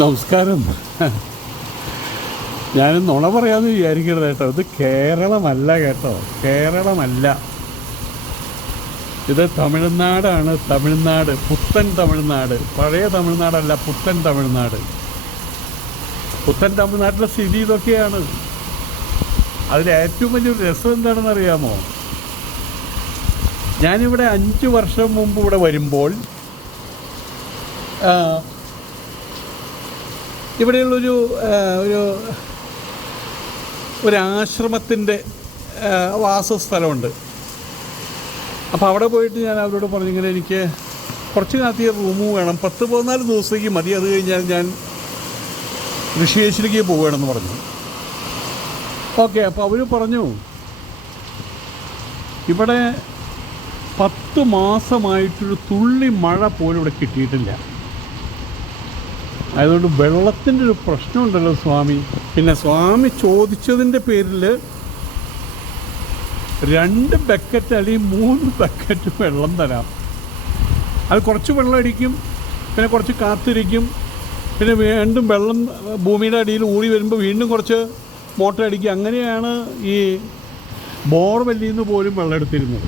നമസ്കാരം. ഞാൻ നുണ പറയാമെന്ന് വിചാരിക്കരുത് കേട്ടോ. ഇത് കേരളമല്ല കേട്ടോ. കേരളമല്ല. ഇത് തമിഴ്നാടാണ് തമിഴ്നാട്. പുത്തൻ തമിഴ്നാട്. പഴയ തമിഴ്നാടല്ല പുത്തൻ തമിഴ്നാട്. പുത്തൻ തമിഴ്നാട്ടിലെ സ്ഥിതി ഇതൊക്കെയാണ്. അതിൽ ഏറ്റവും വലിയൊരു രസം എന്താണെന്ന് അറിയാമോ? ഞാനിവിടെ അഞ്ച് വർഷം മുമ്പ് ഇവിടെ വരുമ്പോൾ ഇവിടെയുള്ളൊരു ഒരു ഒരു ആശ്രമത്തിന്റെ വാസസ്ഥലമുണ്ട്. അപ്പോൾ അവിടെ പോയിട്ട് ഞാൻ അവരോട് പറഞ്ഞു ഇങ്ങനെ എനിക്ക് കുറച്ച് കാലത്ത് റൂം വേണം. പത്ത് പതിനാല് ദിവസത്തേക്ക് മതി. അത് കഴിഞ്ഞാൽ ഞാൻ ഋഷികേശിലേക്ക് പോവുകയാണെന്ന് പറഞ്ഞു. ഓക്കെ അപ്പോൾ അവർ പറഞ്ഞു ഇവിടെ പത്ത് മാസമായിട്ടൊരു തുള്ളി മഴ പോലും ഇവിടെ കിട്ടിയിട്ടില്ല. അതുകൊണ്ട് വെള്ളത്തിന്റെ ഒരു പ്രശ്നമുണ്ടല്ലോ സ്വാമി. പിന്നെ സ്വാമി ചോദിച്ചതിന്റെ പേരിൽ രണ്ട് ബക്കറ്റ് അല്ലെങ്കിൽ മൂന്ന് ബക്കറ്റ് വെള്ളം തരാം. അത് കുറച്ച് വെള്ളം അടിക്കും പിന്നെ കുറച്ച് കാത്തിരിക്കും പിന്നെ വീണ്ടും വെള്ളം ഭൂമിയുടെ അടിയിൽ ഊറി വരുമ്പോൾ വീണ്ടും കുറച്ച് മോട്ടർ അടിക്കും. അങ്ങനെയാണ് ഈ ബോർവെല്ലിൽ നിന്ന് പോലും വെള്ളം എടുത്തിരുന്നത്.